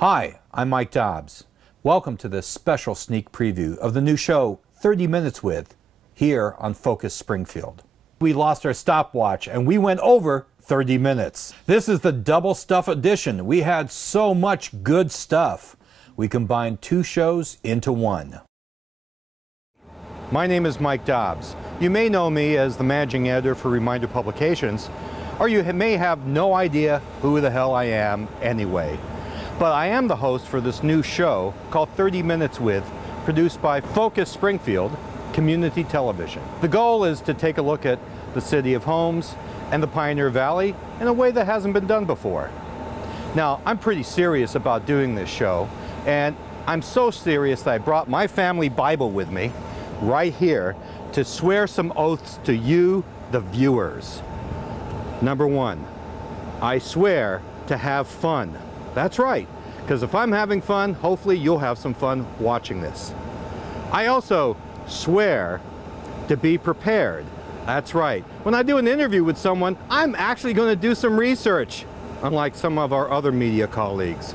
Hi, I'm Mike Dobbs. Welcome to this special sneak preview of the new show 30 Minutes With, here on Focus Springfield. We lost our stopwatch and we went over 30 minutes. This is the double stuff edition. We had so much good stuff. We combined two shows into one. My name is Mike Dobbs. You may know me as the managing editor for Reminder Publications, or you may have no idea who the hell I am anyway. But I am the host for this new show called 30 Minutes With, produced by Focus Springfield Community Television. The goal is to take a look at the City of Homes and the Pioneer Valley in a way that hasn't been done before. Now, I'm pretty serious about doing this show, and I'm so serious that I brought my family Bible with me right here to swear some oaths to you, the viewers. Number one, I swear to have fun. That's right, because if I'm having fun, hopefully you'll have some fun watching this. I also swear to be prepared. That's right. When I do an interview with someone, I'm actually going to do some research, unlike some of our other media colleagues.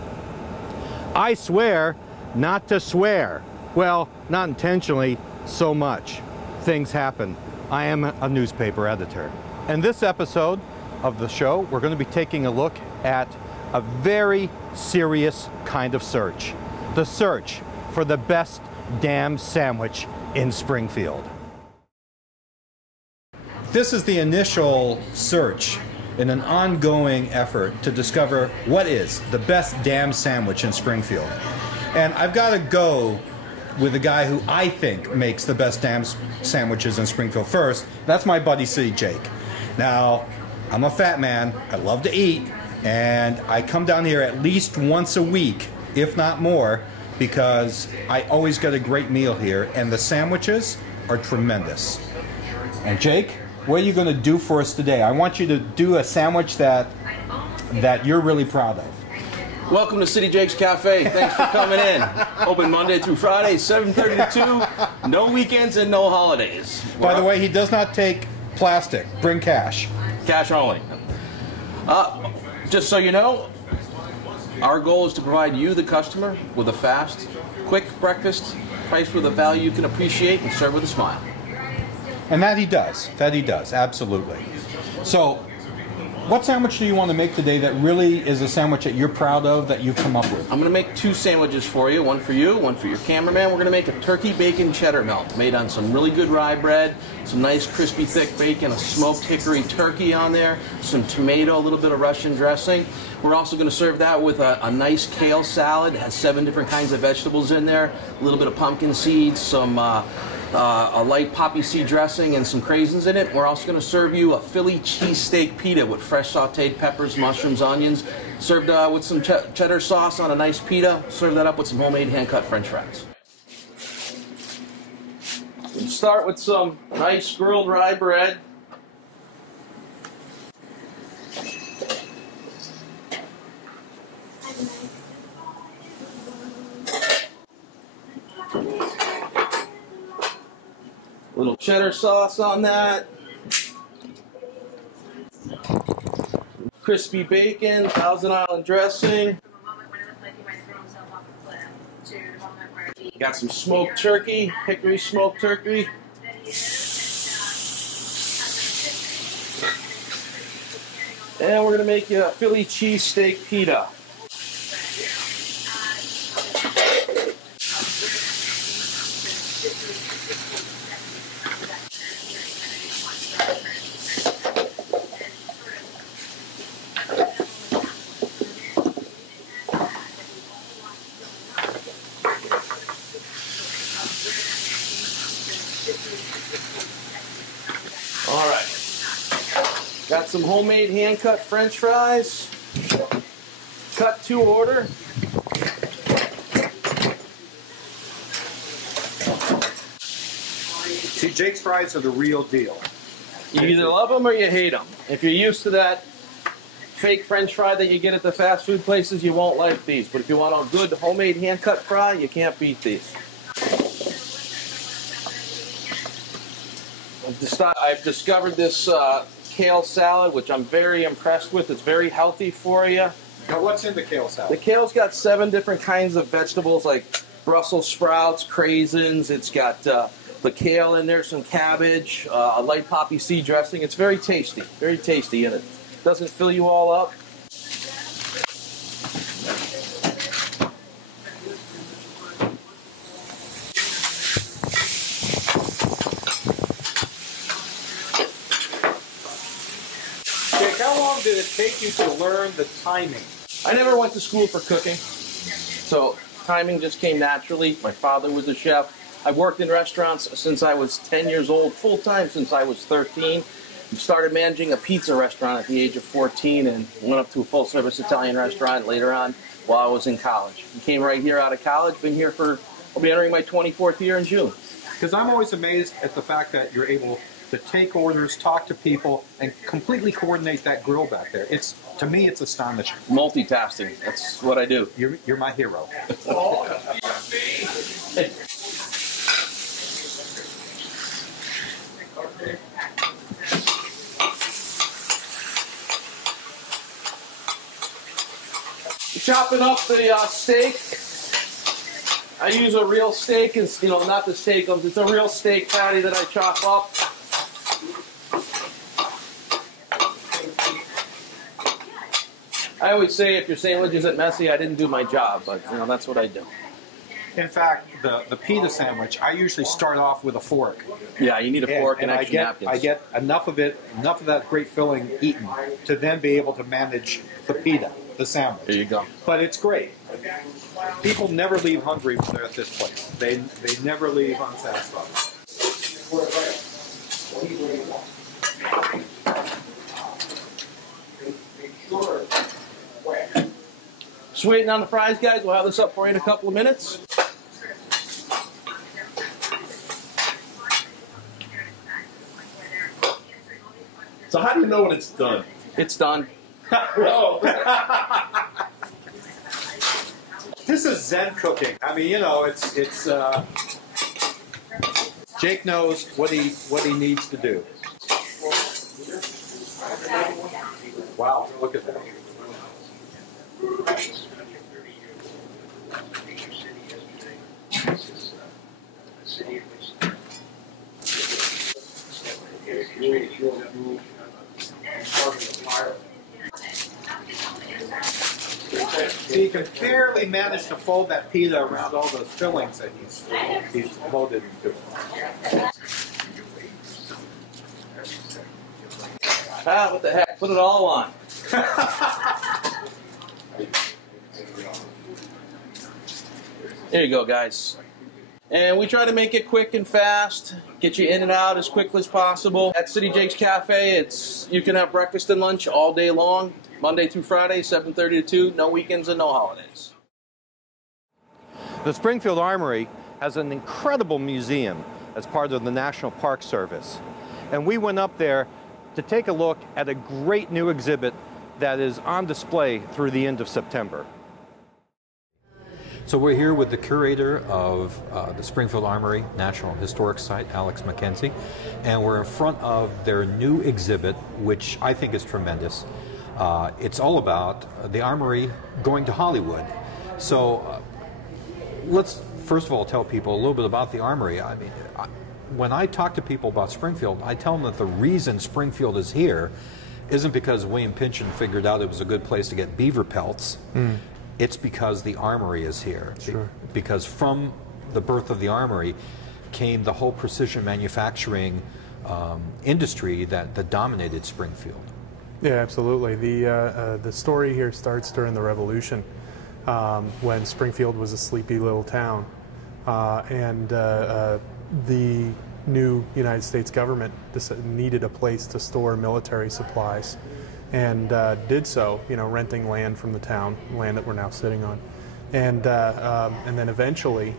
I swear not to swear. Well, not intentionally so much. Things happen. I am a newspaper editor. In this episode of the show, we're going to be taking a look at a very serious kind of search. The search for the best damn sandwich in Springfield. This is the initial search in an ongoing effort to discover what is the best damn sandwich in Springfield. And I've got to go with the guy who I think makes the best damn sandwiches in Springfield first. That's my buddy City Jake. Now, I'm a fat man, I love to eat, and I come down here at least once a week, if not more, because I always get a great meal here, and the sandwiches are tremendous. And Jake, what are you going to do for us today? I want you to do a sandwich that you're really proud of. Welcome to City Jake's Cafe. Thanks for coming in. Open Monday through Friday, 7:30 to 2. No weekends and no holidays. By the way, he does not take plastic. Bring cash. Cash only. Just so you know, our goal is to provide you, the customer, with a fast, quick breakfast, priced with a value you can appreciate and serve with a smile. And that he does. That he does. Absolutely. So, what sandwich do you want to make today that really is a sandwich that you're proud of, that you've come up with? I'm going to make two sandwiches for you, one for you, one for your cameraman. We're going to make a turkey bacon cheddar melt made on some really good rye bread, some nice crispy thick bacon, a smoked hickory turkey on there, some tomato, a little bit of Russian dressing. We're also going to serve that with a nice kale salad. It has 7 different kinds of vegetables in there, a little bit of pumpkin seeds, some a light poppy seed dressing, and some craisins in it. We're also going to serve you a Philly cheesesteak pita with fresh sauteed peppers, mushrooms, onions, served with some cheddar sauce on a nice pita. Serve that up with some homemade hand-cut French fries. We'll start with some nice grilled rye bread. A little cheddar sauce on that. Crispy bacon, Thousand Island dressing. Got some smoked turkey, hickory smoked turkey. And we're going to make you a Philly cheesesteak pita. All right. Got some homemade hand-cut French fries. Cut to order. See, Jake's fries are the real deal. You either love them or you hate them. If you're used to that fake French fry that you get at the fast food places, you won't like these. But if you want a good homemade hand-cut fry, you can't beat these. I've discovered this kale salad, which I'm very impressed with. It's very healthy for you. Now, what's in the kale salad? The kale's got 7 different kinds of vegetables like Brussels sprouts, craisins. It's got the kale in there, some cabbage, a light poppy seed dressing. It's very tasty, and it doesn't fill you all up. Jake, how long did it take you to learn the timing? I never went to school for cooking, so timing just came naturally. My father was a chef. I've worked in restaurants since I was 10 years old, full-time since I was 13. Started managing a pizza restaurant at the age of 14 and went up to a full-service Italian restaurant later on while I was in college. I came right here out of college, been here I'll be entering my 24th year in June. Because I'm always amazed at the fact that you're able to take orders, talk to people, and completely coordinate that grill back there. To me, it's astonishing. Multitasking, that's what I do. You're my hero. Chopping up the steak. I use a real steak, and not the steak. It's a real steak patty that I chop up. I always say if your sandwich isn't messy, I didn't do my job, but that's what I do. In fact, the pita sandwich, I usually start off with a fork. Yeah, you need a fork and extra napkins. I get enough of that great filling eaten to then be able to manage the pita, the sandwich. There you go. But it's great. People never leave hungry when they're at this place. They never leave unsatisfied. Just waiting on the fries, guys. We'll have this up for you in a couple of minutes. So how do you know when it's done? It's done. Oh. This is Zen cooking. I mean, it's Jake knows what he needs to do. Wow, look at that. So you can barely manage to fold that pita around all those fillings that he's loaded into. What the heck? Put it all on. There you go, guys. And we try to make it quick and fast, get you in and out as quickly as possible. At City Jake's Cafe, you can have breakfast and lunch all day long, Monday through Friday, 7:30 to 2, no weekends and no holidays. The Springfield Armory has an incredible museum as part of the National Park Service. And we went up there to take a look at a great new exhibit that is on display through the end of September. So we're here with the curator of the Springfield Armory National Historic Site, Alex McKenzie, and we're in front of their new exhibit, which I think is tremendous. It's all about the Armory going to Hollywood. So let's first of all tell people a little bit about the Armory. I mean, when I talk to people about Springfield, I tell them that the reason Springfield is here isn't because William Pynchon figured out it was a good place to get beaver pelts. It's because the Armory is here. Sure. Because from the birth of the Armory came the whole precision manufacturing industry that dominated Springfield. Yeah, absolutely. The story here starts during the Revolution, when Springfield was a sleepy little town, and the new United States government needed a place to store military supplies, and did so, renting land from the town, land that we're now sitting on, and then eventually,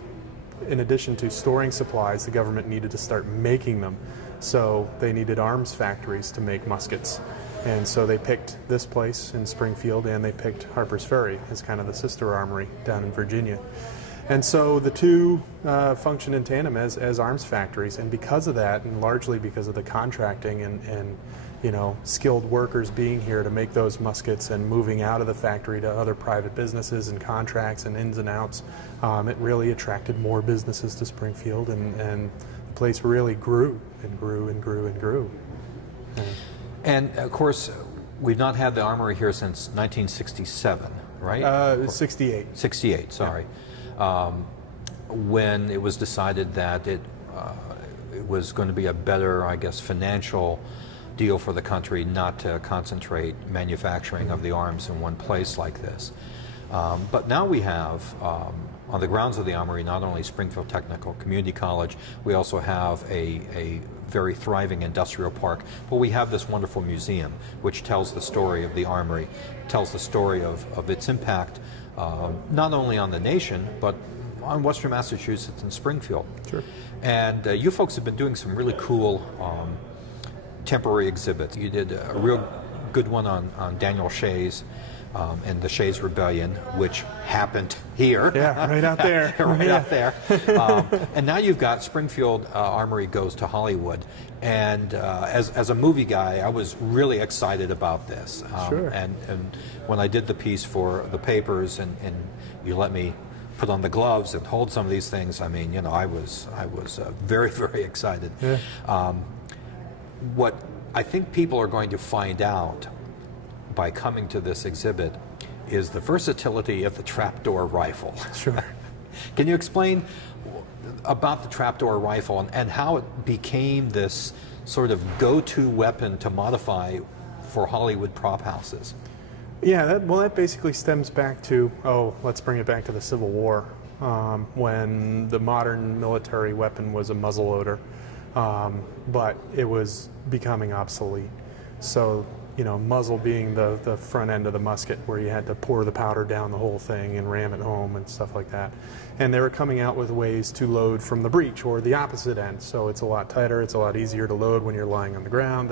in addition to storing supplies, the government needed to start making them. So they needed arms factories to make muskets. And so they picked this place in Springfield, and they picked Harper's Ferry as kind of the sister armory down in Virginia. And so the two function in tandem as arms factories, and because of that, and largely because of the contracting and skilled workers being here to make those muskets and moving out of the factory to other private businesses and contracts and ins and outs, it really attracted more businesses to Springfield, and the place really grew and grew and grew and grew. And of course, we've not had the Armory here since 1967, right? 68. 68, sorry. When it was decided that it was going to be a better, I guess, financial deal for the country not to concentrate manufacturing of the arms in one place like this. But now we have, on the grounds of the Armory, not only Springfield Technical Community College, we also have a very thriving industrial park, but we have this wonderful museum which tells the story of the Armory, tells the story of its impact not only on the nation, but on Western Massachusetts and Springfield. Sure. And you folks have been doing some really cool temporary exhibits. You did a real good one on Daniel Shays and the Shays Rebellion, which happened here. Yeah, right out there. Right out there. And now you've got Springfield Armory Goes to Hollywood. And as a movie guy, I was really excited about this. Sure. And when I did the piece for the papers, and you let me put on the gloves and hold some of these things, I mean, I was very, very excited. Yeah. What I think people are going to find out by coming to this exhibit is the versatility of the trapdoor rifle. Sure. Can you explain about the trapdoor rifle and how it became this sort of go-to weapon to modify for Hollywood prop houses? Yeah, that basically stems back to, let's bring it back to the Civil War, when the modern military weapon was a muzzleloader, but it was becoming obsolete. So, muzzle being the front end of the musket where you had to pour the powder down the whole thing and ram it home and stuff like that. And they were coming out with ways to load from the breech or the opposite end. So it's a lot tighter, it's a lot easier to load when you're lying on the ground,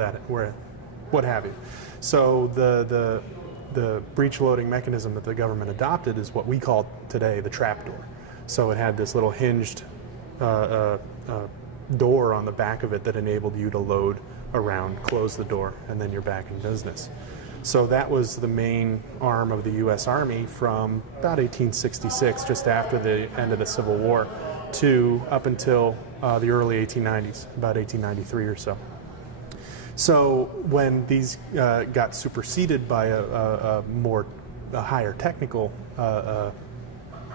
what have you. So the breech loading mechanism that the government adopted is what we call today the trapdoor. So it had this little hinged door on the back of it that enabled you to load around, close the door, and then you're back in business. So that was the main arm of the U.S. Army from about 1866, just after the end of the Civil War, to up until the early 1890s, about 1893 or so. So when these got superseded by a higher technical,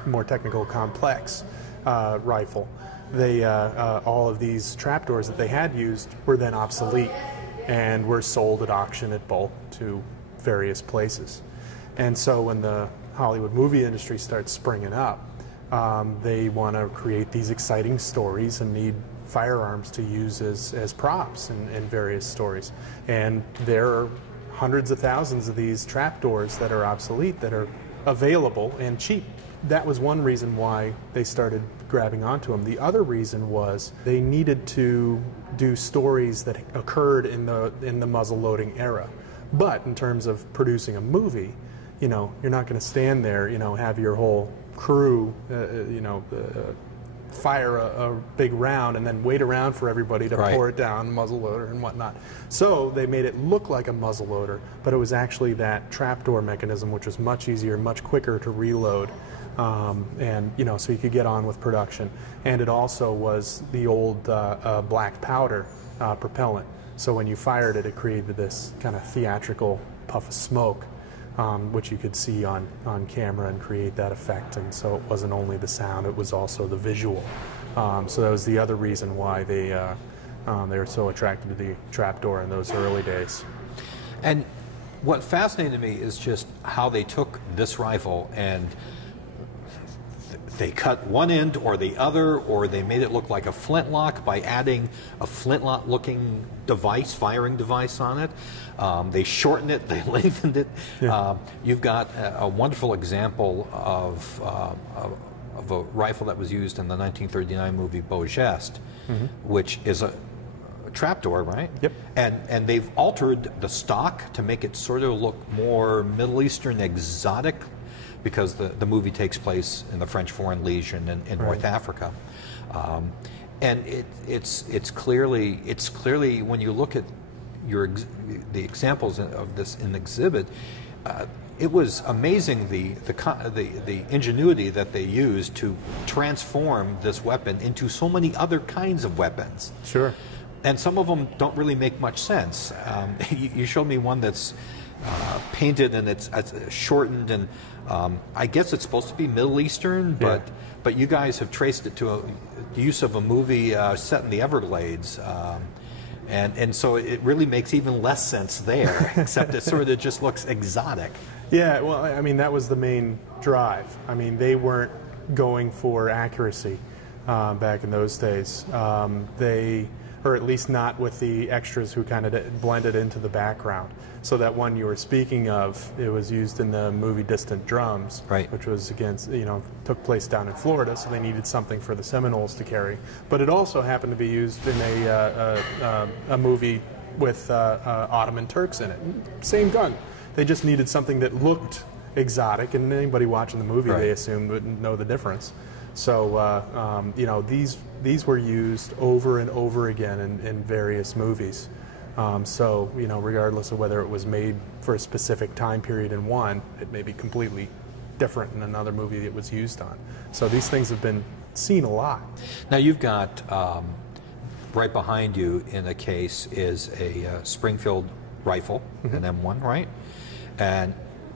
more technical complex rifle, all of these trapdoors that they had used were then obsolete and were sold at auction at bulk to various places. And so when the Hollywood movie industry starts springing up, they want to create these exciting stories and need firearms to use as props in various stories. And there are hundreds of thousands of these trapdoors that are obsolete that are available and cheap. That was one reason why they started grabbing onto them. The other reason was they needed to do stories that occurred in the muzzle loading era. But in terms of producing a movie, you're not going to stand there, have your whole crew, fire a big round and then wait around for everybody to pour it down, muzzle loader and whatnot. So they made it look like a muzzle loader, but it was actually that trapdoor mechanism, which was much easier, much quicker to reload. And so you could get on with production. And it also was the old black powder propellant. So when you fired it, it created this kind of theatrical puff of smoke, which you could see on camera and create that effect. And so it wasn't only the sound, it was also the visual. So that was the other reason why they were so attracted to the trapdoor in those early days. And what fascinated me is just how they took this rifle and they cut one end or the other, or they made it look like a flintlock by adding a flintlock-looking device, firing device on it. They shortened it, they lengthened it. Yeah. You've got a wonderful example of a rifle that was used in the 1939 movie Beau Geste, which is a trapdoor, right? Yep. And they've altered the stock to make it sort of look more Middle Eastern exotic, because the movie takes place in the French Foreign Legion in North Africa, and it's clearly when you look at the examples of this in the exhibit, it was amazing the ingenuity that they used to transform this weapon into so many other kinds of weapons. Sure. And some of them don't really make much sense. You showed me one that's painted and it's shortened, and I guess it's supposed to be Middle Eastern, but you guys have traced it to the use of a movie set in the Everglades. And so it really makes even less sense there, except it sort of just looks exotic. Yeah, well, I mean, that was the main drive. I mean, they weren't going for accuracy back in those days. Or at least not with the extras who kind of blended into the background. So that one you were speaking of, it was used in the movie Distant Drums, right, which was took place down in Florida, so they needed something for the Seminoles to carry. But it also happened to be used in a movie with Ottoman Turks in it. Same gun. They just needed something that looked exotic, and anybody watching the movie, they assumed would know the difference. So these were used over and over again in various movies. So regardless of whether it was made for a specific time period in one, it may be completely different in another movie it was used on. So these things have been seen a lot. Now you've got right behind you in a case is a Springfield rifle, an M1, right? And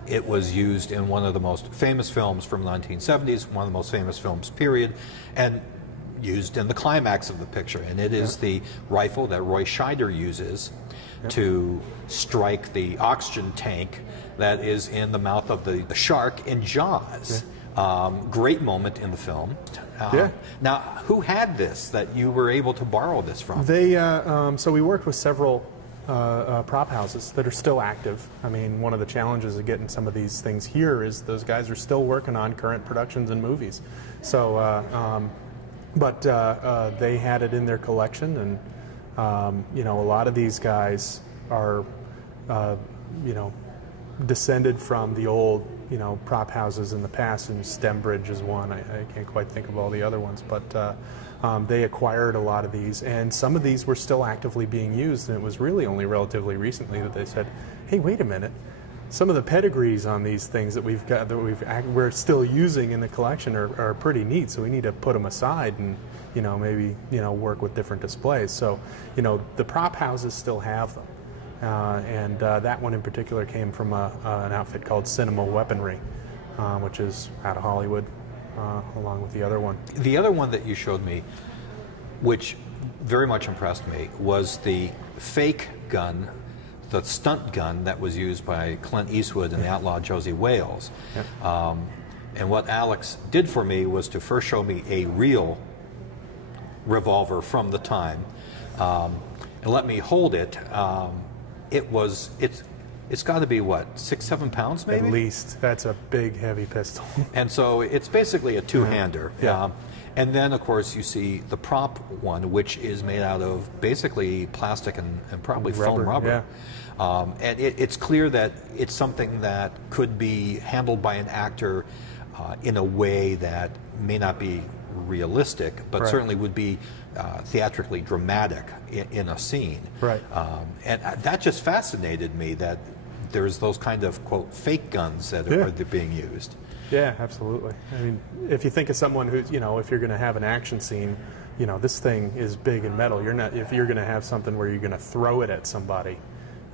it was used in one of the most famous films from the 1970s, one of the most famous films, period, and used in the climax of the picture. And it is the rifle that Roy Scheider uses to strike the oxygen tank that is in the mouth of the shark in Jaws. Great moment in the film. Now, who had this that you were able to borrow this from? They so we worked with several prop houses that are still active. I mean, one of the challenges of getting some of these things here is those guys are still working on current productions and movies. So, but they had it in their collection, and a lot of these guys are, descended from the old, prop houses in the past, and Stembridge is one. I can't quite think of all the other ones, but they acquired a lot of these, and some of these were still actively being used, and it was really only relatively recently that they said, hey, wait a minute, some of the pedigrees on these things that we've got, that we're still using in the collection are pretty neat, so we need to put them aside and maybe work with different displays. So the prop houses still have them. And that one in particular came from an outfit called Cinema Weaponry, which is out of Hollywood, along with the other one. The other one that you showed me, which very much impressed me, was the fake gun, the stunt gun that was used by Clint Eastwood in The Outlaw Josie Wales. And what Alex did for me was to first show me a real revolver from the time, and let me hold it. It's got to be what, 6-7 pounds maybe? At least. That's a big, heavy pistol. And so it's basically a two-hander. And then, of course, you see the prop one, which is made out of basically plastic and probably foam rubber. And it's clear that it's something that could be handled by an actor in a way that may not be realistic, but certainly would be theatrically dramatic in a scene. And that just fascinated me, that there's those kind of, quote, fake guns that are being used. Yeah, absolutely. I mean, if you think of someone who's, if you're going to have an action scene, this thing is big and metal. You're not, if you're going to have something where you're going to throw it at somebody,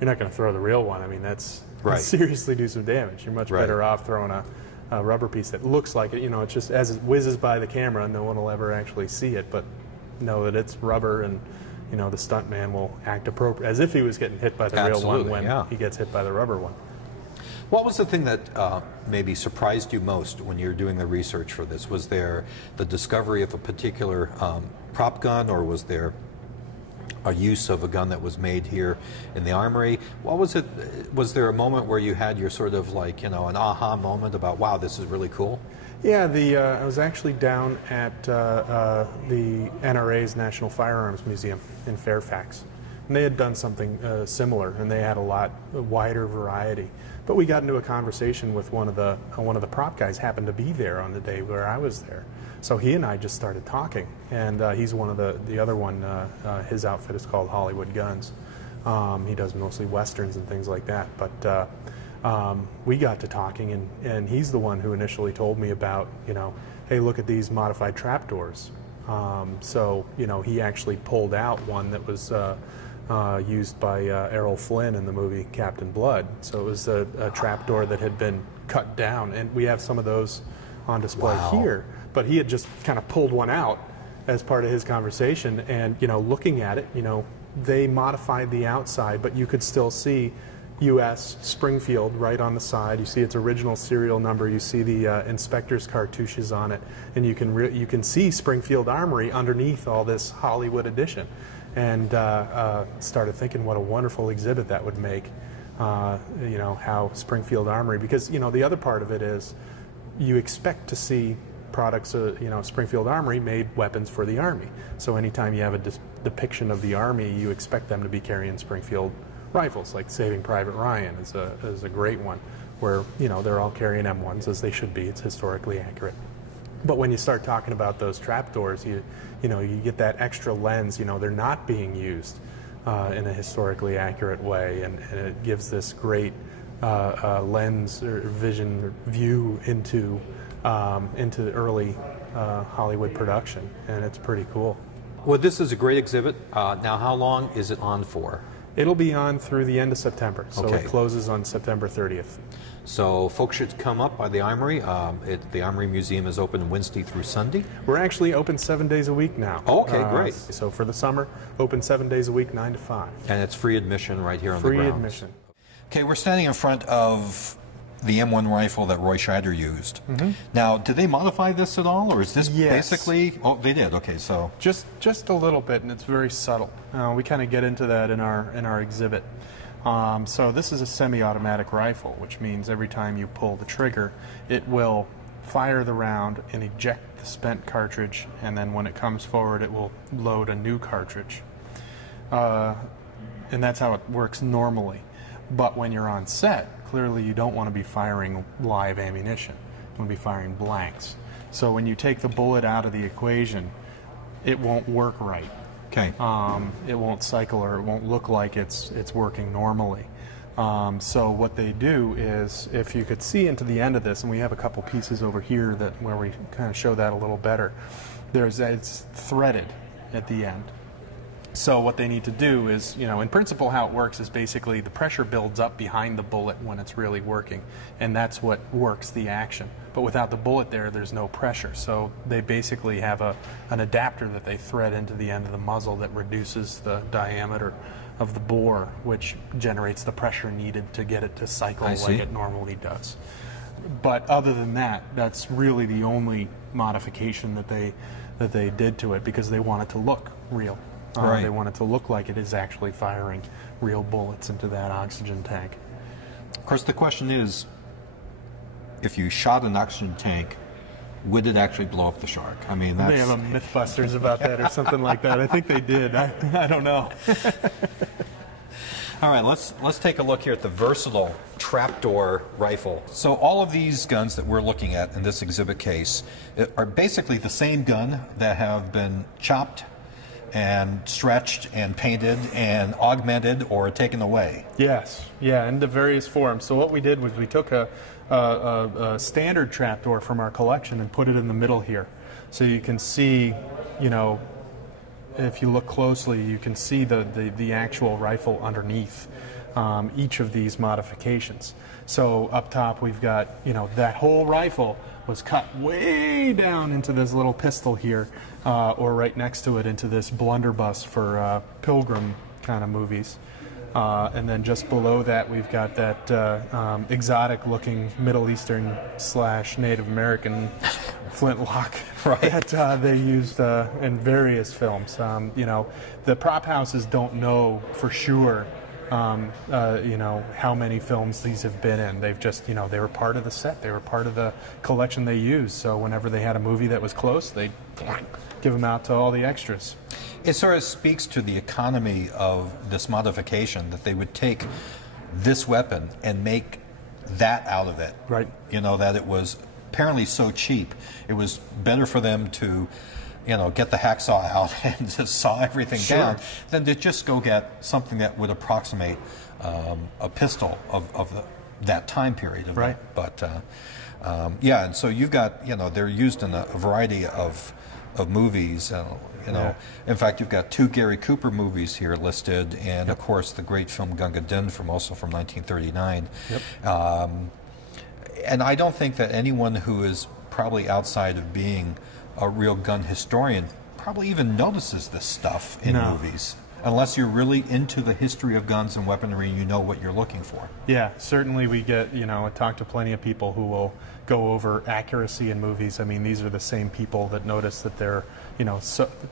you're not going to throw the real one. I mean, that's seriously do some damage. You're much better off throwing a rubber piece that looks like it. It's just as it whizzes by the camera, no one will ever actually see it, but know that it's rubber, and the stuntman will act appropriate, as if he was getting hit by the real one when he gets hit by the rubber one. What was the thing that maybe surprised you most when you were doing the research for this? Was there the discovery of a particular prop gun, or was there a use of a gun that was made here in the Armory? What was it? Was there a moment where you had your sort of like, an aha moment about, wow, this is really cool? Yeah, I was actually down at the NRA's National Firearms Museum in Fairfax, and they had done something similar, and they had a wider variety. But we got into a conversation with one of the prop guys. Happened to be there on the day where I was there, so he and I just started talking. And he's one of the other one. His outfit is called Hollywood Guns, He does mostly westerns and things like that. But we got to talking, and he's the one who initially told me about, hey, look at these modified trapdoors. So, he actually pulled out one that was used by Errol Flynn in the movie Captain Blood. So it was a trapdoor that had been cut down, and we have some of those on display here. But he had just kind of pulled one out as part of his conversation, and looking at it, they modified the outside, but you could still see U.S. Springfield right on the side. You see its original serial number. You see the inspector's cartouches on it, and you can see Springfield Armory underneath all this Hollywood edition. And started thinking what a wonderful exhibit that would make. How Springfield Armory, because the other part of it is you expect to see products. Springfield Armory made weapons for the Army. So anytime you have a depiction of the Army, you expect them to be carrying Springfield rifles, like Saving Private Ryan is a great one, where they're all carrying M1s, as they should be. It's historically accurate. But when you start talking about those trapdoors, you get that extra lens. They're not being used in a historically accurate way, and it gives this great lens or view into early Hollywood production, and it's pretty cool. Well, this is a great exhibit. Now, how long is it on for? It'll be on through the end of September, so Okay. it closes on September 30th. So folks should come up by the Armory. The Armory Museum is open Wednesday through Sunday. We're actually open 7 days a week now. Okay, great. So for the summer, open 7 days a week, 9 to 5. And it's free admission right here on the Free grounds. admission. Okay, we're standing in front of the M1 rifle that Roy Scheider used. Now, did they modify this at all, or is this Yes. basically? Oh, they did. Okay, so Just a little bit, and it's very subtle. We kind of get into that in our exhibit. So this is a semi-automatic rifle, which means every time you pull the trigger, it will fire the round and eject the spent cartridge, and then when it comes forward, it will load a new cartridge. And that's how it works normally. But when you're on set, clearly you don't want to be firing live ammunition. You want to be firing blanks. So when you take the bullet out of the equation, it won't work right. okay. It won't cycle, or it won't look like it's working normally. So what they do is, if you could see into the end of this, and we have a couple pieces over here where we kind of show that a little better, it's threaded at the end. So what they need to do is, in principle how it works is basically the pressure builds up behind the bullet when it's really working, and that's what works the action. But without the bullet there's no pressure. So they basically have an adapter that they thread into the end of the muzzle that reduces the diameter of the bore, which generates the pressure needed to get it to cycle like it normally does. But other than that, that's really the only modification that they did to it, because they want it to look real. Right. They want it to look like it is actually firing real bullets into that oxygen tank. Of course, the question is, if you shot an oxygen tank, would it actually blow up the shark? I mean, that's... They have a Mythbusters about that or something like that. I think they did. I don't know. All right, let's take a look here at the versatile trapdoor rifle. So all of these guns that we're looking at in this exhibit case are basically the same gun that have been chopped and stretched and painted and augmented or taken away. Yes, yeah, in the various forms. So what we did was we took a standard trapdoor from our collection and put it in the middle here. So you can see, if you look closely, you can see the actual rifle underneath each of these modifications. So up top we've got, that whole rifle was cut way down into this little pistol here, or right next to it into this blunderbuss for Pilgrim kind of movies. And then just below that we've got that exotic looking Middle Eastern / Native American flintlock that they used in various films. The prop houses don't know for sure how many films these have been in. They've just, they were part of the set. They were part of the collection they used. So whenever they had a movie that was close, they'd give them out to all the extras. It sort of speaks to the economy of this modification, that they would take this weapon and make that out of it. Right. That it was apparently so cheap. It was better for them to, you know, get the hacksaw out and just saw everything down, than to just go get something that would approximate a pistol of that time period. Right. But yeah, and so you've got, you know, they're used in a variety of movies. You know, in fact, you've got 2 Gary Cooper movies here listed, and of course the great film Gunga Din from 1939. And I don't think that anyone who is probably outside of being a real gun historian probably even notices this stuff in movies, unless you're really into the history of guns and weaponry and you know what you're looking for. Yeah, certainly we get, you know, I talk to plenty of people who will go over accuracy in movies. I mean, these are the same people that notice that there, you know,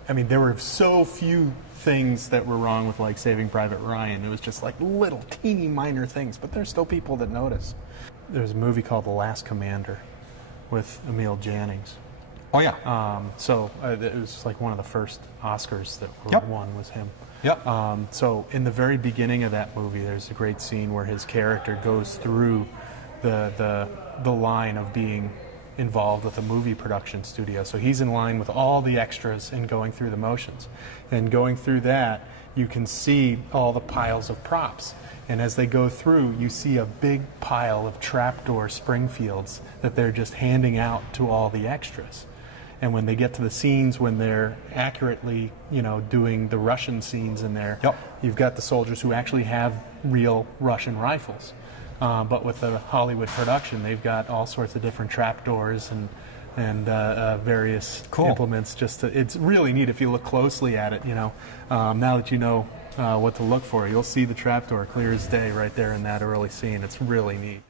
I mean, there were so few things that were wrong with, like, Saving Private Ryan. It was just like little teeny minor things, but there's still people that notice. There's a movie called The Last Commander with Emil Jannings. Oh yeah. So it was like one of the first Oscars that were won was him. So in the very beginning of that movie, there's a great scene where his character goes through the line of being involved with a movie production studio. So he's in line with all the extras and going through the motions. And going through that, you can see all the piles of props. And as they go through, you see a big pile of trapdoor Springfields that they're just handing out to all the extras. And when they get to the scenes when they're accurately, you know, doing the Russian scenes in there, you've got the soldiers who actually have real Russian rifles. But with the Hollywood production, they've got all sorts of different trapdoors and various implements. It's really neat if you look closely at it. You know, now that you know what to look for, you'll see the trapdoor clear as day right there in that early scene. It's really neat.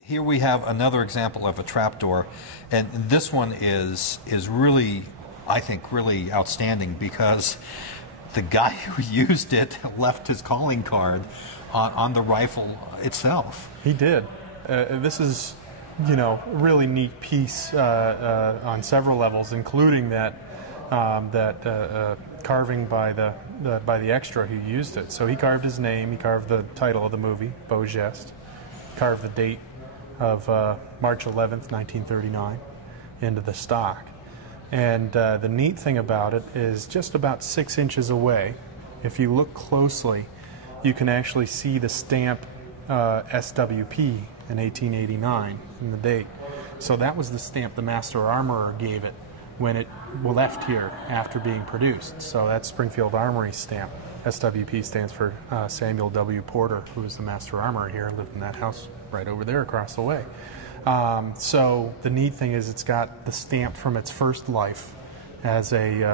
Here we have another example of a trapdoor, and this one is really, I think, really outstanding because the guy who used it left his calling card on the rifle itself. He did. This is, you know, a really neat piece on several levels, including that carving by the extra who used it. So he carved his name, he carved the title of the movie, Beau Geste, carved the date of March 11th, 1939, into the stock. And the neat thing about it is just about 6 inches away, if you look closely, you can actually see the stamp SWP in 1889 in the date. So that was the stamp the Master Armorer gave it when it left here after being produced. So that's Springfield Armory stamp. SWP stands for Samuel W. Porter, who was the Master Armorer here, lived in that house right over there across the way. So the neat thing is it's got the stamp from its first life as a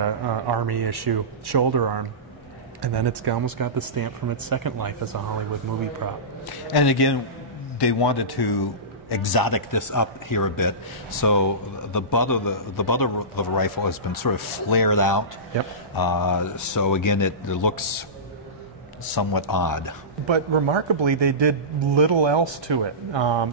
Army issue shoulder arm, and then it's almost got the stamp from its second life as a Hollywood movie prop. And again, they wanted to exotic this up here a bit, so the butt of the rifle has been sort of flared out. So again, it looks somewhat odd. But remarkably, they did little else to it.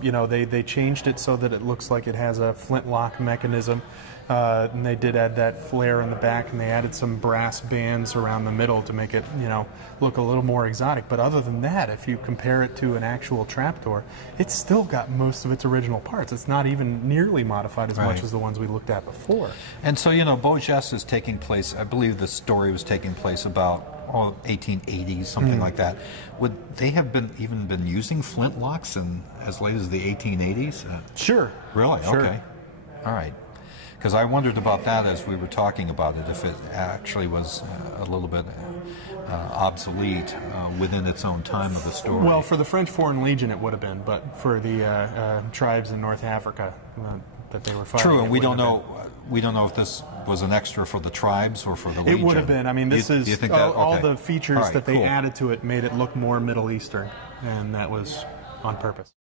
You know, they changed it so that it looks like it has a flintlock mechanism. And they did add that flare in the back, and they added some brass bands around the middle to make it, you know, look a little more exotic. But other than that, if you compare it to an actual trapdoor, it's still got most of its original parts. It's not even nearly modified as much as the ones we looked at before. And so, you know, Beau Geste is taking place, I believe the story was taking place about 1880s, something like that. Would they have even been using flintlocks as late as the 1880s? Sure. Really? Sure. Okay. All right. Because I wondered about that as we were talking about it, if it actually was a little bit obsolete within its own time of the story. Well, for the French Foreign Legion it would have been, but for the tribes in North Africa that they were fighting. True, and we don't know if this was an extra for the tribes or for the Legion. It would have been. I mean, this is you think that? All okay. the features that they added to it made it look more Middle Eastern, and that was on purpose.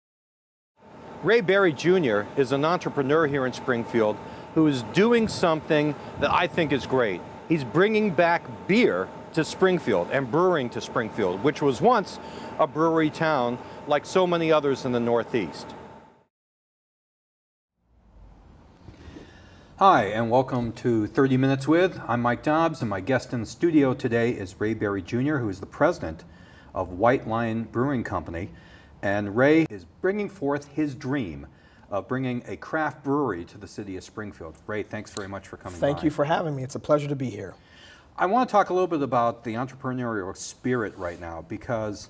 Ray Berry Jr. is an entrepreneur here in Springfield who is doing something that I think is great. He's bringing back beer to Springfield and brewing to Springfield, which was once a brewery town like so many others in the Northeast. Hi, and welcome to 30 Minutes With. I'm Mike Dobbs, and my guest in the studio today is Ray Berry Jr., who is the president of White Lion Brewing Company. And Ray is bringing forth his dream of bringing a craft brewery to the city of Springfield. Ray, thanks very much for coming by. Thank you for having me. It's a pleasure to be here. I want to talk a little bit about the entrepreneurial spirit right now, because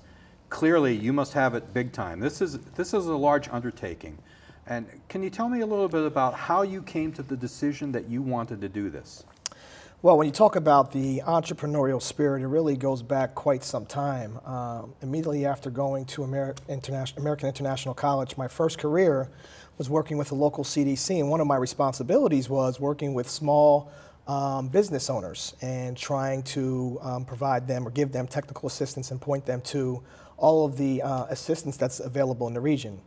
clearly you must have it big time. This is a large undertaking. And can you tell me a little bit about how you came to the decision that you wanted to do this? Well, when you talk about the entrepreneurial spirit, it really goes back quite some time. Immediately after going to American International College, my first career was working with the local CDC, and one of my responsibilities was working with small business owners and trying to provide them or give them technical assistance and point them to all of the assistance that's available in the region.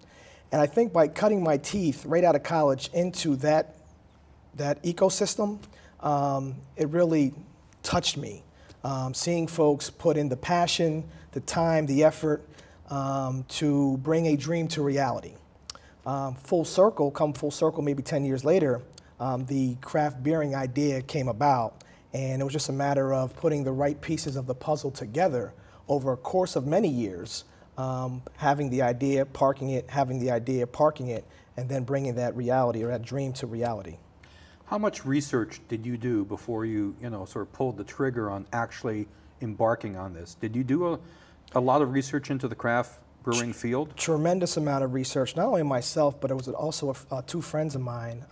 And I think by cutting my teeth right out of college into that ecosystem, it really touched me. Seeing folks put in the passion, the time, the effort to bring a dream to reality. Come full circle, maybe 10 years later, the craft beering idea came about, and it was just a matter of putting the right pieces of the puzzle together over a course of many years, having the idea, parking it, and then bringing that reality or that dream to reality. How much research did you do before you, sort of pulled the trigger on actually embarking on this? Did you do a lot of research into the craft brewing field? Tremendous amount of research, not only myself, but it was also two friends of mine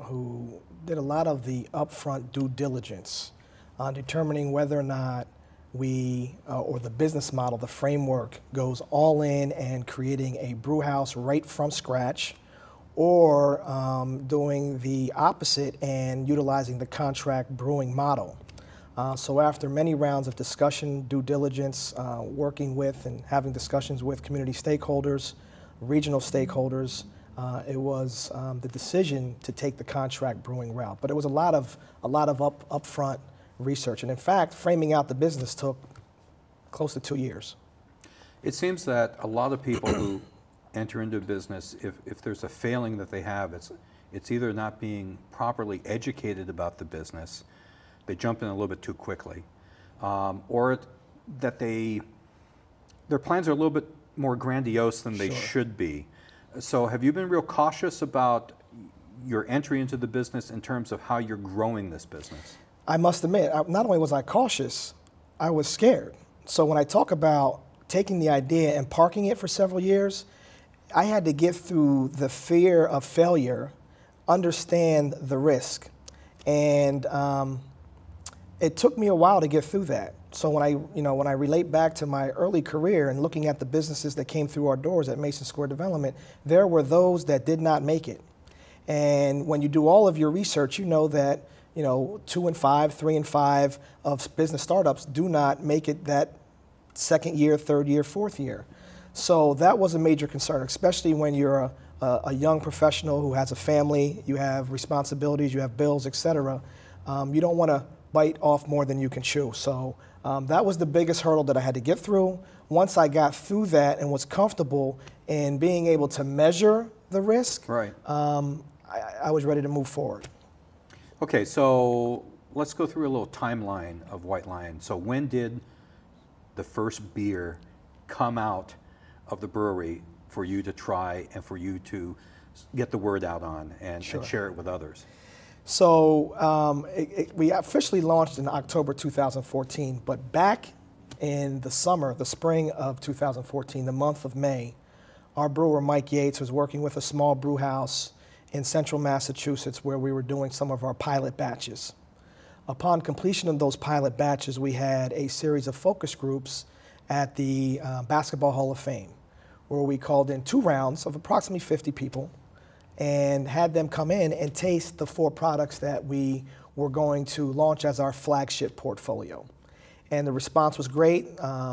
who did a lot of the upfront due diligence on determining whether or not we, or the business model, the framework, goes all in and creating a brew house right from scratch, or doing the opposite and utilizing the contract brewing model. So after many rounds of discussion, due diligence, working with and having discussions with community stakeholders, regional stakeholders, it was the decision to take the contract brewing route. But it was a lot of upfront research. And in fact, framing out the business took close to 2 years. It seems that a lot of people who enter into business, if there's a failing that they have, it's either not being properly educated about the business, they jump in a little bit too quickly, or that their plans are a little bit more grandiose than they should be. So have you been real cautious about your entry into the business in terms of how you're growing this business? I must admit, not only was I cautious, I was scared. So when I talk about taking the idea and parking it for several years, I had to get through the fear of failure, understand the risk, and it took me a while to get through that. So when I relate back to my early career and looking at the businesses that came through our doors at Mason Square Development, there were those that did not make it. And when you do all of your research, you know that 2 and 5, 3 and 5 of business startups do not make it that second year, third year, fourth year. So that was a major concern, especially when you're a young professional who has a family, you have responsibilities, you have bills, etc. You don't want to bite off more than you can chew. So that was the biggest hurdle that I had to get through. Once I got through that and was comfortable in being able to measure the risk, right. I was ready to move forward. Okay, so let's go through a little timeline of White Lion. So when did the first beer come out of the brewery for you to try and for you to get the word out on and share it with others? So we officially launched in October 2014, but back in the spring of 2014, the month of May, our brewer Mike Yates was working with a small brew house in central Massachusetts where we were doing some of our pilot batches. Upon completion of those pilot batches, we had a series of focus groups at the Basketball Hall of Fame, where we called in 2 rounds of approximately 50 people and had them come in and taste the 4 products that we were going to launch as our flagship portfolio. And the response was great.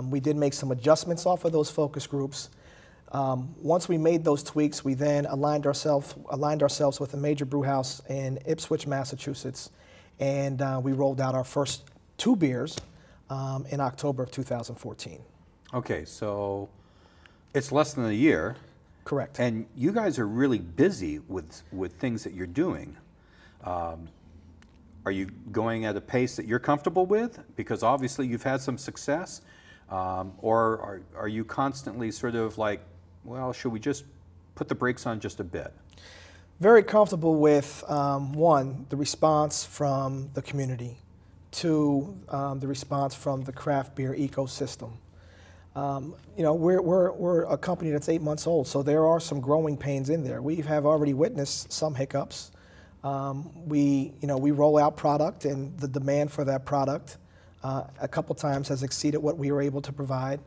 We did make some adjustments off of those focus groups. Once we made those tweaks, we then aligned ourselves with a major brew house in Ipswich, Massachusetts, and we rolled out our first 2 beers in October of 2014. Okay, so it's less than a year. Correct. And you guys are really busy with things that you're doing. Are you going at a pace that you're comfortable with? Because obviously you've had some success. Or are you constantly sort of like, well, should we just put the brakes on just a bit? Very comfortable with, one, the response from the community, two, the response from the craft beer ecosystem. You know, we're a company that's 8 months old, so there are some growing pains in there. We have already witnessed some hiccups. We roll out product, and the demand for that product a couple times has exceeded what we were able to provide.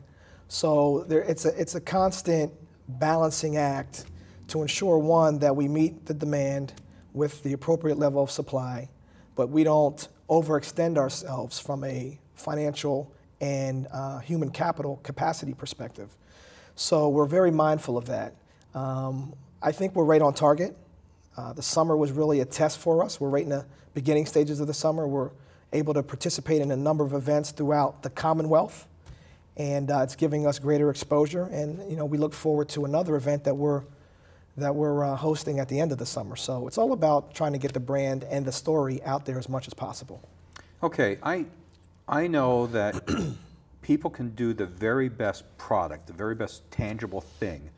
So it's a constant balancing act to ensure, one, that we meet the demand with the appropriate level of supply, but we don't overextend ourselves from a financial and human capital capacity perspective. So we're very mindful of that. I think we're right on target. The summer was really a test for us. We're right in the beginning stages of the summer. We're able to participate in a number of events throughout the Commonwealth, and it's giving us greater exposure. And you know, we look forward to another event that we're hosting at the end of the summer. So it's all about trying to get the brand and the story out there as much as possible. Okay, I know that people can do the very best product, the very best tangible thing,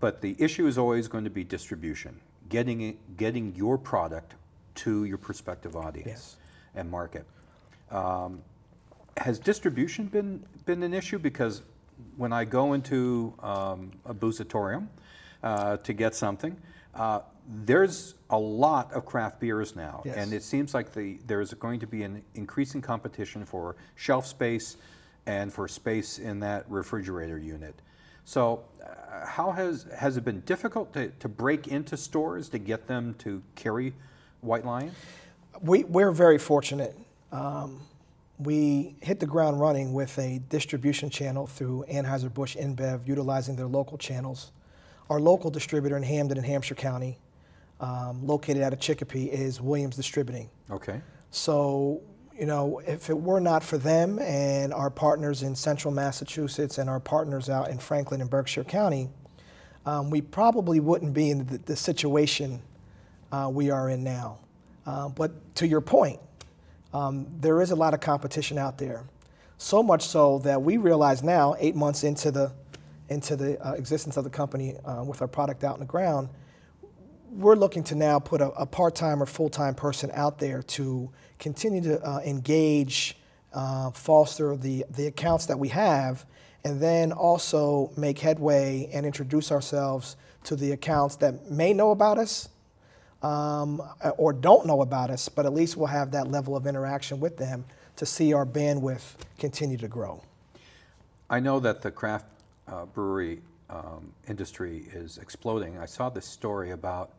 but the issue is always going to be distribution, getting your product to your prospective audience. Yes. And market. Has distribution been an issue? Because when I go into a boozatorium to get something, there's a lot of craft beers now, yes. and it seems like there's going to be an increasing competition for shelf space and for space in that refrigerator unit. So how has it been difficult to break into stores to get them to carry White Lion? We're very fortunate. We hit the ground running with a distribution channel through Anheuser-Busch InBev, utilizing their local channels. Our local distributor in Hamden and Hampshire County, located out of Chicopee, is Williams Distributing. Okay. So, you know, if it were not for them and our partners in central Massachusetts and our partners out in Franklin and Berkshire County, we probably wouldn't be in the situation we are in now. But to your point, there is a lot of competition out there. So much so that we realize now, 8 months into the existence of the company with our product out in the ground, we're looking to now put a part-time or full-time person out there to continue to engage, foster the accounts that we have, and then also make headway and introduce ourselves to the accounts that may know about us or don't know about us, but at least we'll have that level of interaction with them to see our bandwidth continue to grow. I know that the craft brewery industry is exploding. I saw this story about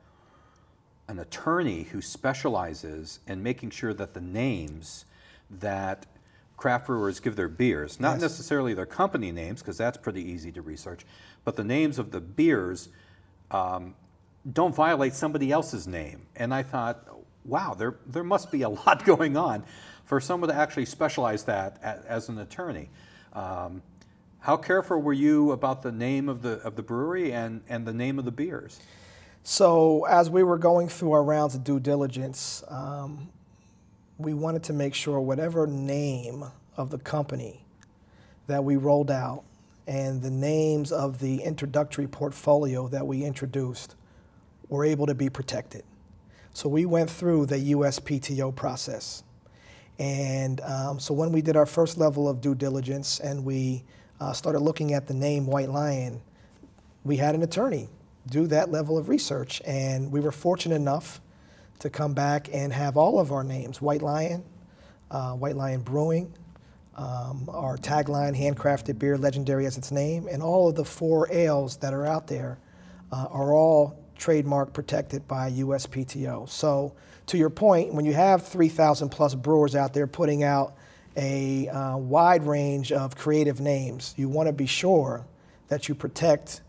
an attorney who specializes in making sure that the names that craft brewers give their beers, not yes. necessarily their company names, because that's pretty easy to research, but the names of the beers don't violate somebody else's name. And I thought, wow, there must be a lot going on for someone to actually specialize that as an attorney. How careful were you about the name of the brewery and the name of the beers? So as we were going through our rounds of due diligence, we wanted to make sure whatever name of the company that we rolled out and the names of the introductory portfolio that we introduced were able to be protected. So we went through the USPTO process. And so when we did our first level of due diligence and we started looking at the name White Lion, we had an attorney do that level of research, and we were fortunate enough to come back and have all of our names, White Lion Brewing, our tagline, handcrafted beer, legendary as its name, and all of the 4 ales that are out there are all trademark protected by USPTO. So to your point, when you have 3,000 plus brewers out there putting out a wide range of creative names, you want to be sure that you protect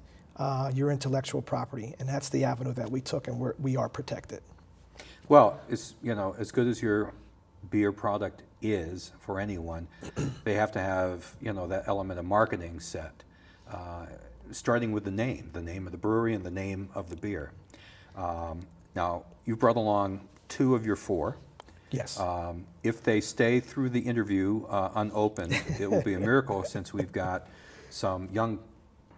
your intellectual property, and that's the avenue that we took, and we are protected. Well, it's, you know, as good as your beer product is for anyone, they have to have, you know, that element of marketing set, starting with the name of the brewery and the name of the beer. Now, you brought along 2 of your 4. Yes. If they stay through the interview unopened, it will be a miracle since we've got some young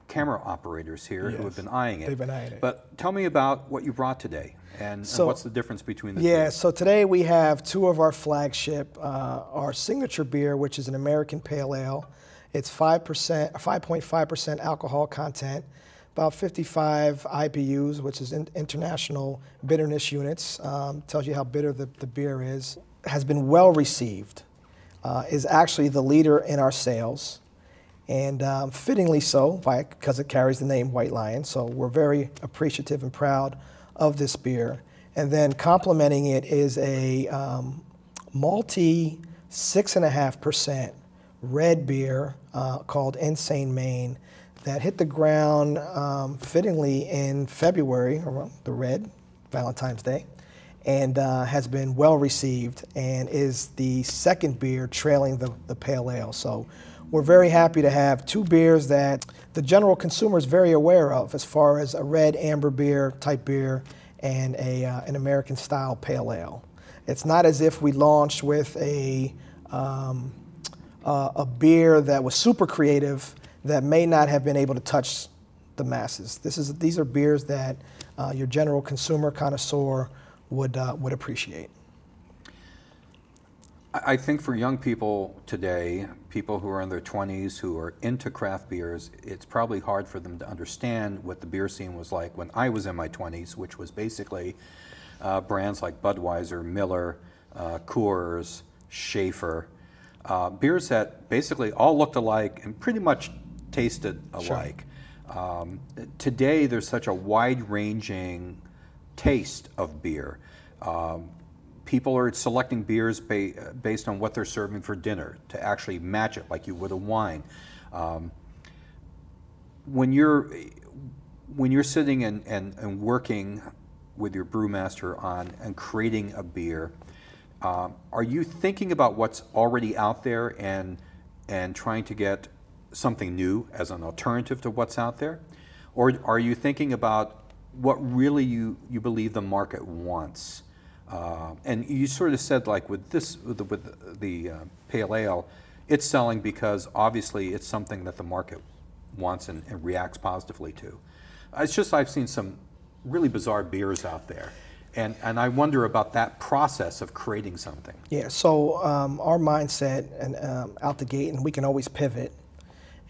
camera operators here who have been eyeing it. They've been eyeing it. But tell me about what you brought today and what's the difference between the two. Yeah, so today we have two of our flagship, our signature beer, which is an American Pale Ale. It's 5.5% alcohol content, about 55 IBUs, which is international bitterness units. Tells you how bitter the beer is. Has been well received. Is actually the leader in our sales, and fittingly so, because it carries the name White Lion. So we're very appreciative and proud of this beer. And then complementing it is a malty 6.5% red beer called Insane Maine that hit the ground fittingly in February, around the red, Valentine's Day, and has been well received and is the second beer trailing the Pale Ale. So we're very happy to have two beers that the general consumer is very aware of as far as a red amber beer type beer and an American style Pale Ale. It's not as if we launched with a beer that was super creative that may not have been able to touch the masses. These are beers that your general consumer connoisseur would appreciate. I think for young people today, people who are in their 20s who are into craft beers, it's probably hard for them to understand what the beer scene was like when I was in my 20s, which was basically brands like Budweiser, Miller, Coors, Schaefer, beers that basically all looked alike and pretty much tasted alike. Sure. Today there's such a wide-ranging taste of beer. People are selecting beers based on what they're serving for dinner to actually match it like you would a wine. When you're sitting and working with your brewmaster on and creating a beer, are you thinking about what's already out there and trying to get something new as an alternative to what's out there? Or are you thinking about what really you believe the market wants? And you sort of said, like with the Pale Ale, it's selling because obviously it's something that the market wants and reacts positively to. It's just I've seen some really bizarre beers out there, and I wonder about that process of creating something. Yeah, so our mindset and out the gate, and we can always pivot,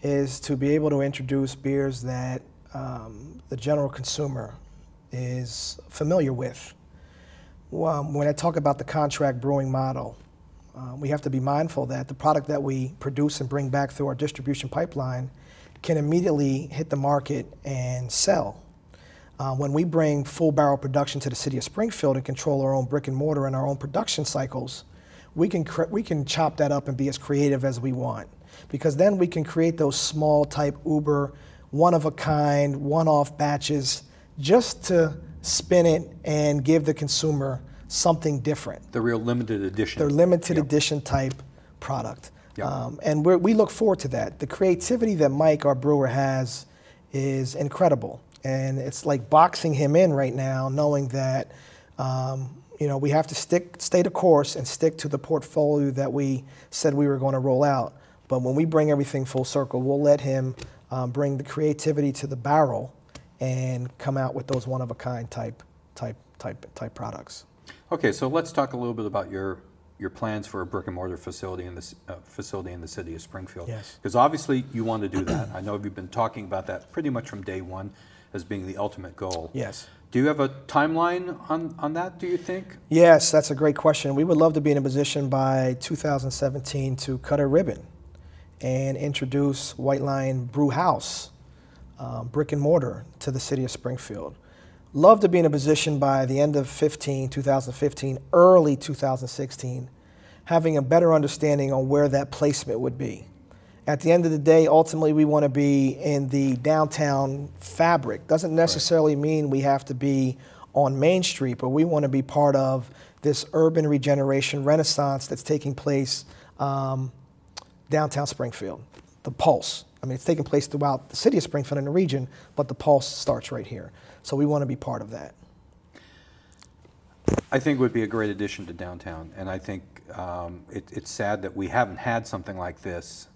is to be able to introduce beers that the general consumer is familiar with. When I talk about the contract brewing model, we have to be mindful that the product that we produce and bring back through our distribution pipeline can immediately hit the market and sell. When we bring full barrel production to the city of Springfield and control our own brick and mortar and our own production cycles, we can chop that up and be as creative as we want, because then we can create those small type Uber, one-of-a-kind, one-off batches just to spin it and give the consumer something different. The real limited edition. The limited edition type product. Yep. And we look forward to that. The creativity that Mike, our brewer, has is incredible. And it's like boxing him in right now, knowing that we have to stay the course and stick to the portfolio that we said we were going to roll out. But when we bring everything full circle, we'll let him bring the creativity to the barrel and come out with those one-of-a-kind type products. Okay, so let's talk a little bit about your plans for a brick and mortar facility in this facility in the city of Springfield. Yes. Because obviously you want to do that. I know you've been talking about that pretty much from day one as being the ultimate goal. Yes. Do you have a timeline on that, do you think? Yes, that's a great question. We would love to be in a position by 2017 to cut a ribbon and introduce White Lion Brew House, brick and mortar, to the city of Springfield. Love to be in a position by the end of 2015, early 2016, having a better understanding on where that placement would be. At the end of the day, ultimately we want to be in the downtown fabric. Doesn't necessarily mean we have to be on Main Street, but we want to be part of this urban regeneration renaissance that's taking place downtown Springfield, the pulse. I mean, it's taking place throughout the city of Springfield and the region, but the pulse starts right here. So we want to be part of that. I think it would be a great addition to downtown, and I think it's sad that we haven't had something like this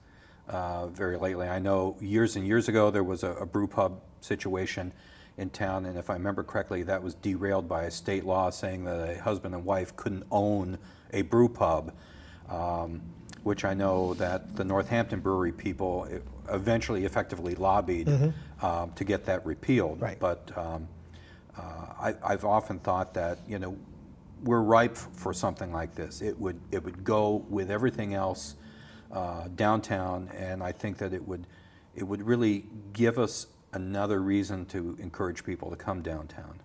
very lately. I know years and years ago there was a brew pub situation in town, and if I remember correctly, that was derailed by a state law saying that a husband and wife couldn't own a brew pub, which I know that the Northampton Brewery people eventually effectively lobbied to get that repealed. Right. But I've often thought that, we're ripe for something like this. It would go with everything else downtown, and I think that it would really give us another reason to encourage people to come downtown.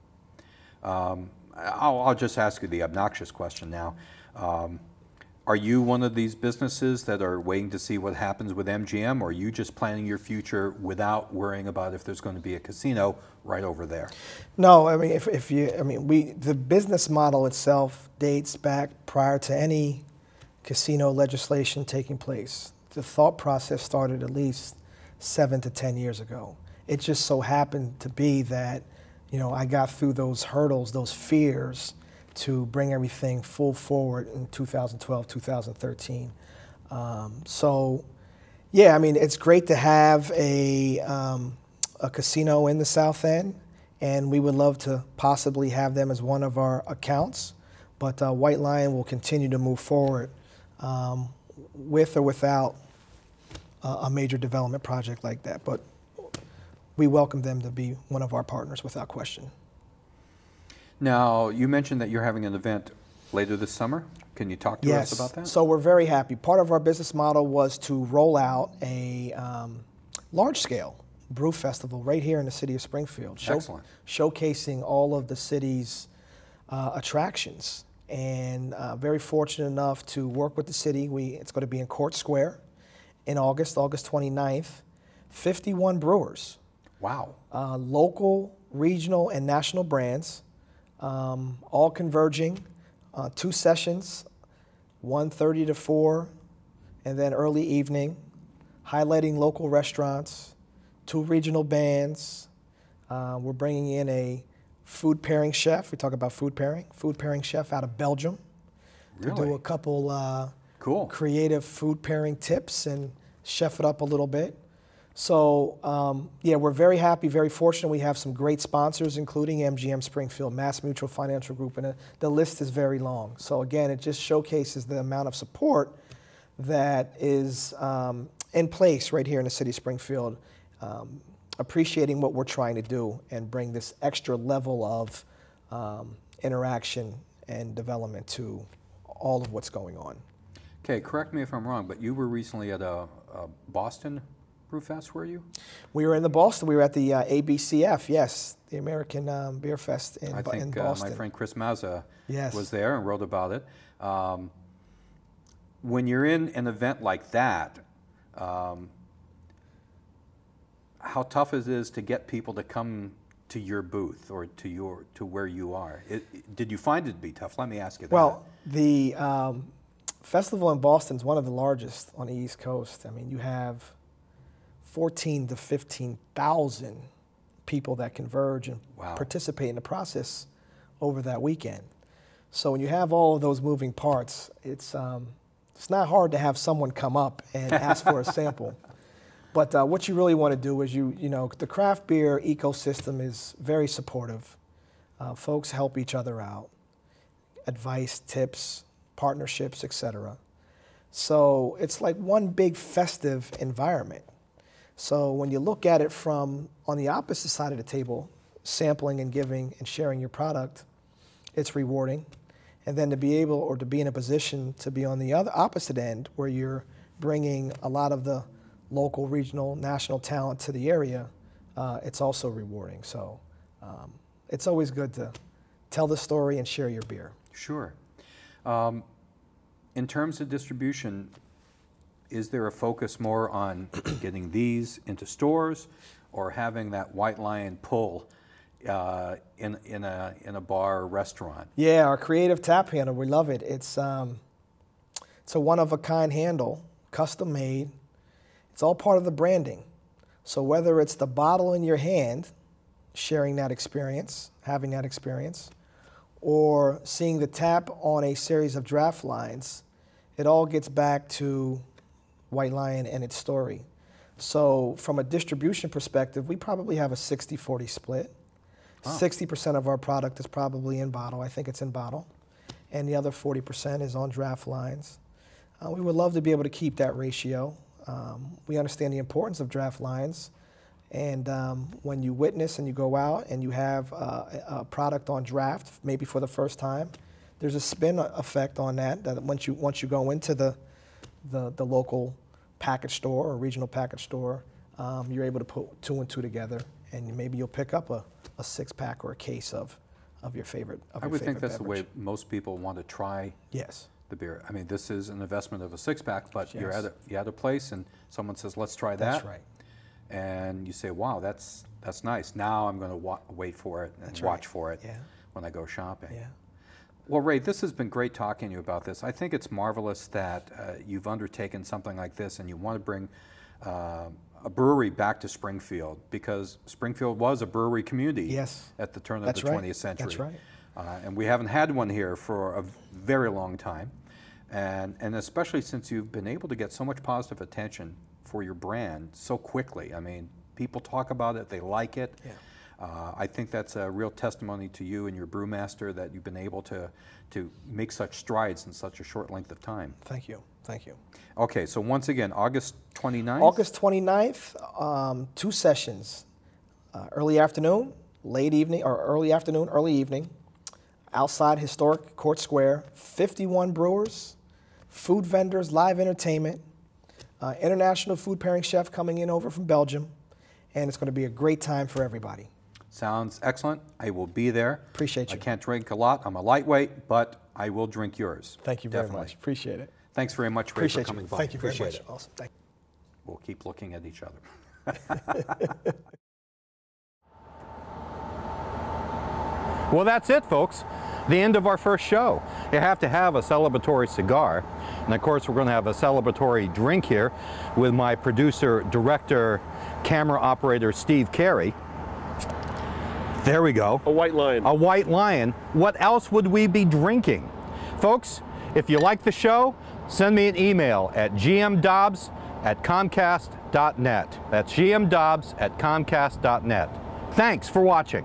I'll just ask you the obnoxious question now. Are you one of these businesses that are waiting to see what happens with MGM, or are you just planning your future without worrying about if there's going to be a casino right over there? No, I mean, the business model itself dates back prior to any casino legislation taking place. The thought process started at least 7 to 10 years ago. It just so happened to be that, I got through those hurdles, those fears, to bring everything full forward in 2012, 2013. So, yeah, I mean, it's great to have a casino in the South End, and we would love to possibly have them as one of our accounts. But White Lion will continue to move forward with or without a major development project like that. But we welcome them to be one of our partners without question. Now, you mentioned that you're having an event later this summer. Can you talk to us about that? So we're very happy. Part of our business model was to roll out a large-scale brew festival right here in the city of Springfield. Excellent. Showcasing all of the city's attractions. And very fortunate enough to work with the city. It's going to be in Court Square in August 29th. 51 brewers. Wow. Local, regional, and national brands. All converging, 2 sessions, 1:30 to 4, and then early evening, highlighting local restaurants, 2 regional bands. We're bringing in a food pairing chef. We talk about food pairing chef out of Belgium. Really? To do a couple cool creative food pairing tips and chef it up a little bit. So, yeah, we're very happy, very fortunate. We have some great sponsors, including MGM Springfield, Mass Mutual Financial Group, and the list is very long. So, again, it just showcases the amount of support that is in place right here in the city of Springfield, appreciating what we're trying to do and bring this extra level of interaction and development to all of what's going on. Okay, correct me if I'm wrong, but you were recently at a Boston Brewfest, were you? We were in Boston. We were at the ABCF, yes, the American Beer Fest in Boston. I think my friend Chris Mazza was there and wrote about it. When you're in an event like that, how tough it is to get people to come to your booth or to where you are? Did you find it to be tough? Let me ask you that. Well, the festival in Boston is one of the largest on the East Coast. I mean, you have 14 to 15,000 people that converge and participate in the process over that weekend. So when you have all of those moving parts, it's not hard to have someone come up and ask for a sample. But what you really want to do is the craft beer ecosystem is very supportive. Folks help each other out, advice, tips, partnerships, etc. So it's like one big festive environment. So when you look at it from on the opposite side of the table, sampling and giving and sharing your product, it's rewarding. And then to be able or to be in a position to be on the other opposite end where you're bringing a lot of the local, regional, national talent to the area, it's also rewarding. So it's always good to tell the story and share your beer. Sure. In terms of distribution, is there a focus more on getting these into stores or having that White Lion pull in a bar or restaurant? Yeah, our creative tap handle, we love it. It's a one-of-a-kind handle, custom made. It's all part of the branding. So whether it's the bottle in your hand, sharing that experience, having that experience, or seeing the tap on a series of draft lines, it all gets back to White Lion and its story. So from a distribution perspective, we probably have a 60-40 split. 60% of our product is probably in bottle. I think it's in bottle. And the other 40% is on draft lines. We would love to be able to keep that ratio. We understand the importance of draft lines. And when you witness and you go out and you have a product on draft, maybe for the first time, there's a spin effect on that. That once you go into the local package store or regional package store, you're able to put 2 and 2 together, and maybe you'll pick up a 6-pack or a case of your favorite. I would think that's beverage. The way most people want to try. Yes. The beer. I mean, this is an investment of a 6-pack, but yes. you're at a place and someone says, "Let's try that." That's right. And you say, "Wow, that's nice. Now I'm going to wait for it and watch for it when I go shopping." Yeah. Well, Ray, this has been great talking to you about this. I think it's marvelous that you've undertaken something like this and you want to bring a brewery back to Springfield, because Springfield was a brewery community at the turn of the 20th century. That's right. And we haven't had one here for a very long time. And especially since you've been able to get so much positive attention for your brand so quickly. I mean, people talk about it, they like it. Yeah. I think that's a real testimony to you and your brewmaster that you've been able to make such strides in such a short length of time. Thank you. Thank you. Okay, so once again, August 29th? August 29th, 2 sessions. Early afternoon, late evening, or early afternoon, early evening. Outside historic Court Square, 51 brewers, food vendors, live entertainment, international food pairing chef coming in over from Belgium, and it's going to be a great time for everybody. Sounds excellent. I will be there. Appreciate you. I can't drink a lot. I'm a lightweight, but I will drink yours. Thank you very much. Appreciate it. Thanks very much, Ray, for coming by. Thank you very much. Appreciate it. Awesome. Thank you. We'll keep looking at each other. Well, that's it, folks. The end of our first show. You have to have a celebratory cigar. And of course, we're going to have a celebratory drink here with my producer, director, camera operator, Steve Cary. There we go. A White Lion. A White Lion. What else would we be drinking? Folks, if you like the show, send me an email at gmdobbs@comcast.net. That's gmdobbs@comcast.net. Thanks for watching.